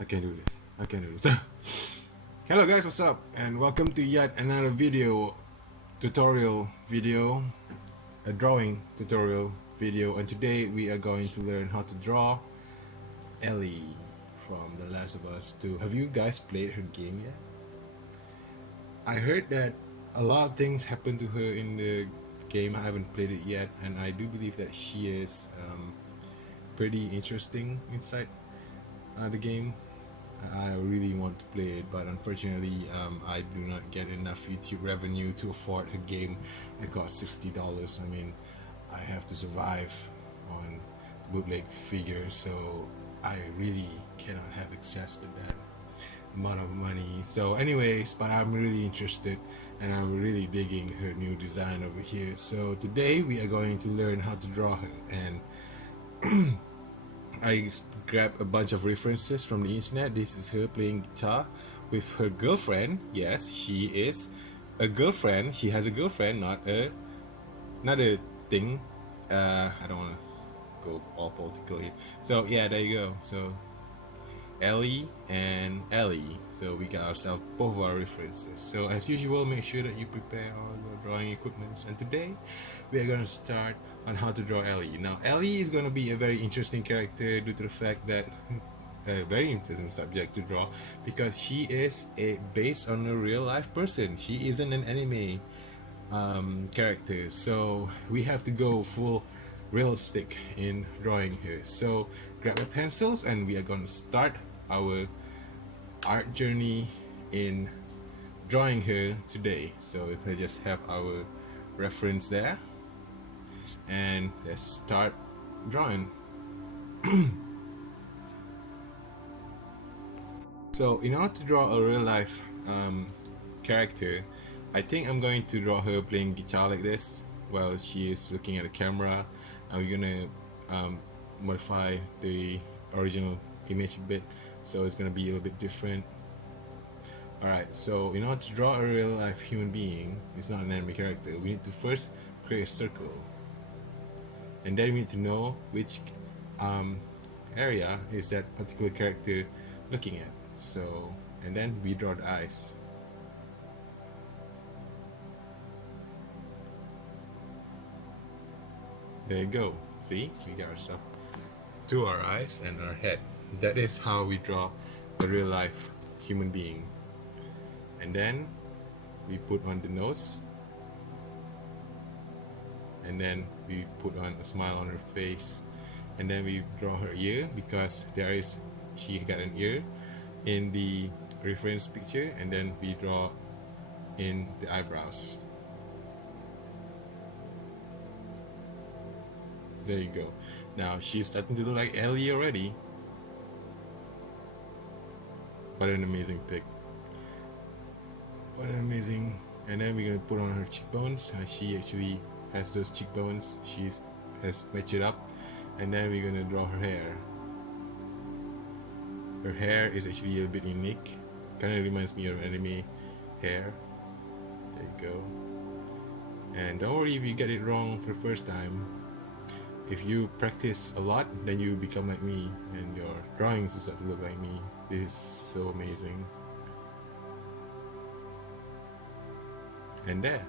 I can do this. I can do this. Hello guys, what's up? And welcome to yet another tutorial video, a drawing tutorial video. And today we are going to learn how to draw Ellie from The Last of Us 2. Have you guys played her game yet? I heard that a lot of things happen to her in the game. I haven't played it yet, and I do believe that she is pretty interesting inside the game. I really want to play it, but unfortunately I do not get enough YouTube revenue to afford a game that costs $60. I mean, I have to survive on bootleg figures, so I really cannot have access to that amount of money. So anyways, but I'm really interested and I'm really digging her new design over here. So today we are going to learn how to draw her, and I grabbed a bunch of references from the internet. This is her playing guitar with her girlfriend. Yes, she is a girlfriend. She has a girlfriend, not a thing. I don't want to go all politically. So yeah, there you go. So Ellie and Ellie. So we got ourselves both of our references. So as usual, make sure that you prepare all your drawing equipments. And today we are going to start on how to draw Ellie. Now Ellie is going to be a very interesting character due to the fact that a very interesting subject to draw, because she is based on a real life person. She isn't an anime character, so we have to go full realistic in drawing her. So grab your pencils and we are going to start our art journey in drawing her today. So let's just have our reference there and let's start drawing. So in order to draw a real life character, I think I'm going to draw her playing guitar like this while she is looking at the camera. And we're gonna modify the original image a bit, so it's gonna be a little bit different. Alright, so in order to draw a real life human being, it's not an anime character, we need to first create a circle, and then we need to know which area is that particular character looking at. So, and then we draw the eyes. There you go. See, we got ourselves to our eyes and our head. That is how we draw a real life human being. And then we put on the nose, and then we put on a smile on her face, and then we draw her ear because she got an ear in the reference picture, and then we draw in the eyebrows. There you go. Now she's starting to look like Ellie already. What an amazing pic. What an amazing. And then we're gonna put on her cheekbones. She actually has those cheekbones. She has matched it up. And then we're gonna draw her hair. Her hair is actually a little bit unique. Kind of reminds me of anime hair. There you go. And don't worry if you get it wrong for the first time. If you practice a lot, then you become like me, and your drawings will start to look like me. This is so amazing. And there,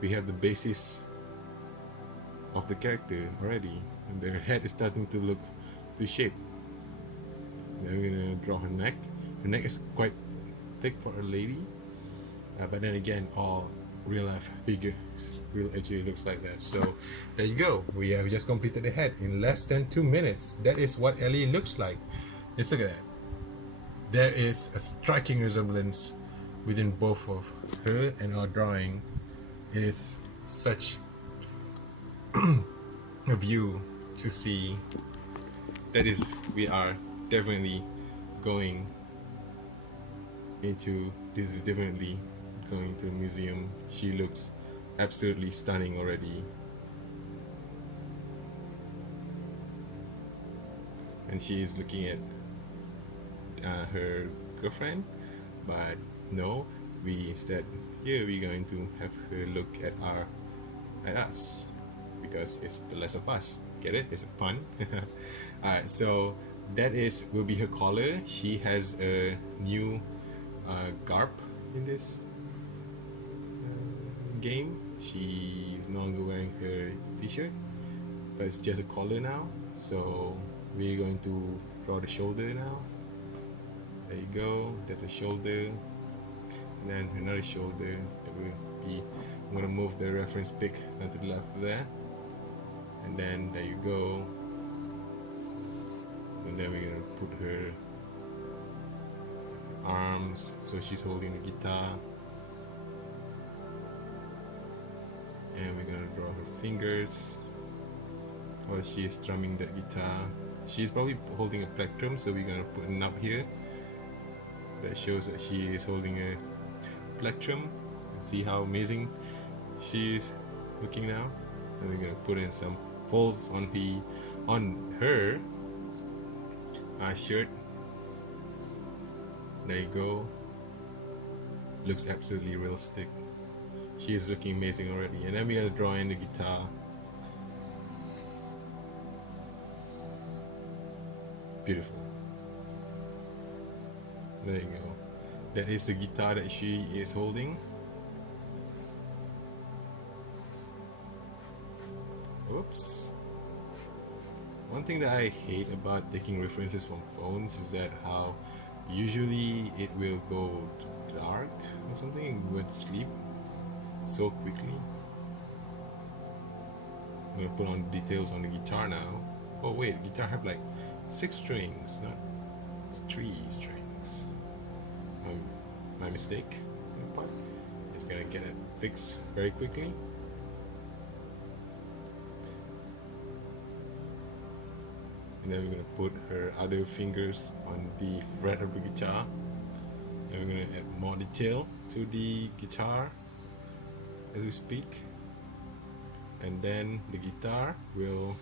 we have the basis of the character already, and their head is starting to look to shape. Then we're gonna draw her neck. Her neck is quite thick for a lady, but then again, all real life figure actually looks like that. So there you go, we have just completed the head in less than 2 minutes. That is what Ellie looks like. Just look at that. There is a striking resemblance within both of her and our drawing. It is such a view to see. That is, we are definitely going into, this is definitely going to a museum. She looks absolutely stunning already, and she is looking at her girlfriend, but no, we instead here we're going to have her look at us because it's The Last of Us. Get it? It's a pun. Alright, so that is will be her collar. She has a new garb in this game. She is no longer wearing her t-shirt, but it's just a collar now. So we're going to draw the shoulder now. There you go, that's a shoulder. And then another shoulder that will be, I'm gonna move the reference pic to the left there. And then there you go. And then we're gonna put her arms, so she's holding the guitar. And we're gonna draw her fingers while she is strumming that guitar. She's probably holding a plectrum, so we're gonna put a knob here that shows that she is holding a plectrum. See how amazing she is looking now. And we're gonna put in some folds on her shirt. There you go. Looks absolutely realistic. She is looking amazing already. And then we gotta draw in the guitar. Beautiful. There you go. That is the guitar that she is holding. Oops. One thing that I hate about taking references from phones is that how usually it will go dark or something and we went to sleep so quickly. I'm gonna put on details on the guitar now. Oh wait, the guitar have like 6 strings, not 3 strings. My mistake. It's gonna get it fixed very quickly. And then we're gonna put her other fingers on the fret of the guitar. And we're gonna add more detail to the guitar as we speak. And then the guitar will...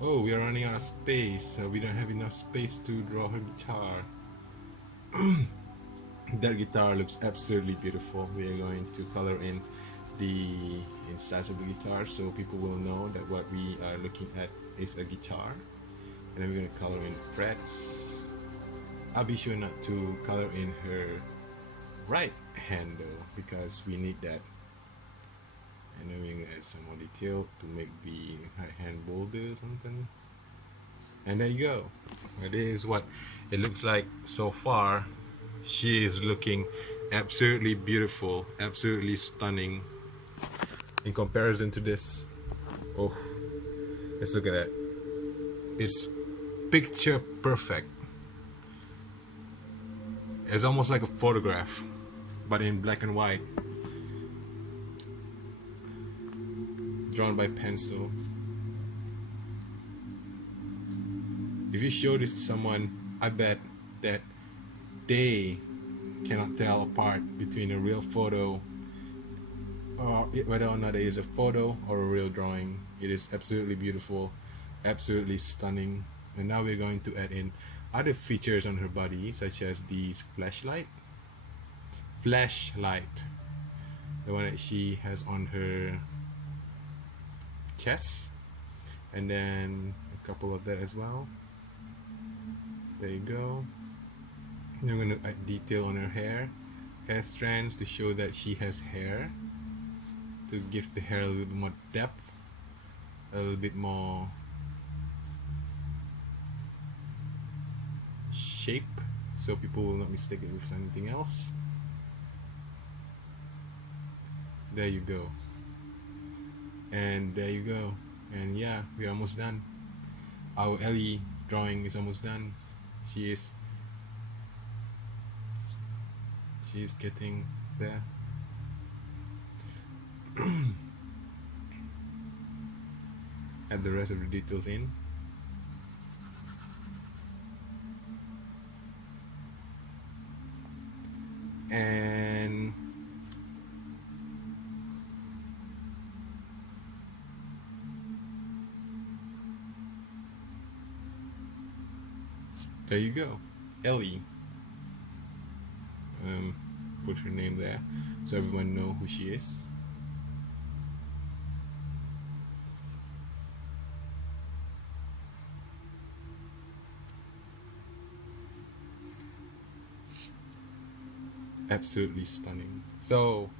Oh, we are running out of space. We don't have enough space to draw her guitar. That guitar looks absolutely beautiful. We are going to color in the insides of the guitar so people will know that what we are looking at is a guitar. And then we're going to color in the frets. I'll be sure not to color in her right hand though, because we need that. And then we're going to add some more detail to make the right hand bolder or something. And there you go. That is what it looks like so far. She is looking absolutely beautiful, absolutely stunning in comparison to this. Oh, let's look at that. It's picture perfect. It's almost like a photograph, but in black and white, drawn by pencil. If you show this to someone, I bet that they cannot tell apart between a real photo or whether or not it is a photo or a real drawing. It is absolutely beautiful, absolutely stunning. And now we're going to add in other features on her body, such as these flashlight, the one that she has on her chest, and then a couple of that as well. There you go. Now I'm going to add detail on her hair strands to show that she has hair, to give the hair a little bit more depth, a little bit more shape, so people will not mistake it with anything else. There you go. And there you go. And yeah, we're almost done. Our Ellie drawing is almost done. She is getting there. Add the rest of the details in. And there you go, Ellie. Put her name there so everyone know who she is. Absolutely stunning. So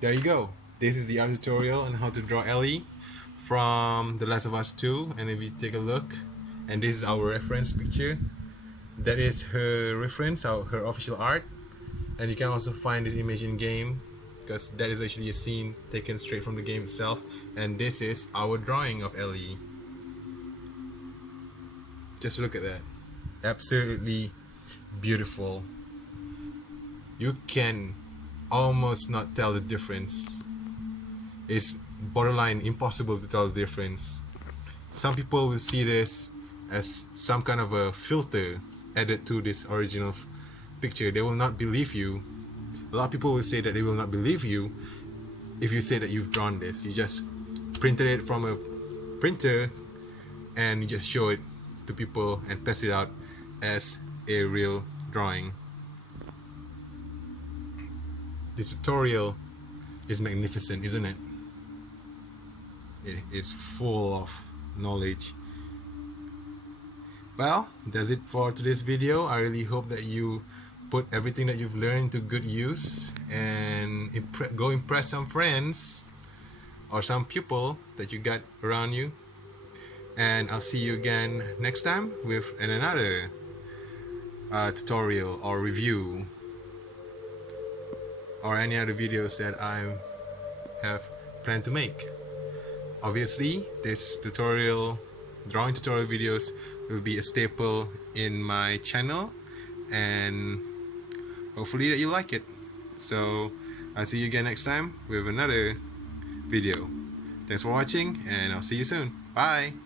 there you go. This is the art tutorial on how to draw Ellie from The Last of Us 2. And if you take a look, and this is our reference picture, that is her reference, her official art. And you can also find this image in game, because that is actually a scene taken straight from the game itself. And this is our drawing of Ellie. Just look at that. Absolutely beautiful. You can almost not tell the difference. It's borderline impossible to tell the difference. Some people will see this as some kind of a filter added to this original picture. They will not believe you. A lot of people will say that they will not believe you if you say that you've drawn this. You just printed it from a printer and you just show it to people and pass it out as a real drawing. This tutorial is magnificent, isn't it? It is full of knowledge. Well, that's it for today's video. I really hope that you put everything that you've learned to good use and go impress some friends or some people that you got around you. And I'll see you again next time with another tutorial or review or any other videos that I have planned to make. Obviously, this drawing tutorial videos will be a staple in my channel, and hopefully that you like it. So I'll see you again next time with another video. Thanks for watching, and I'll see you soon. Bye.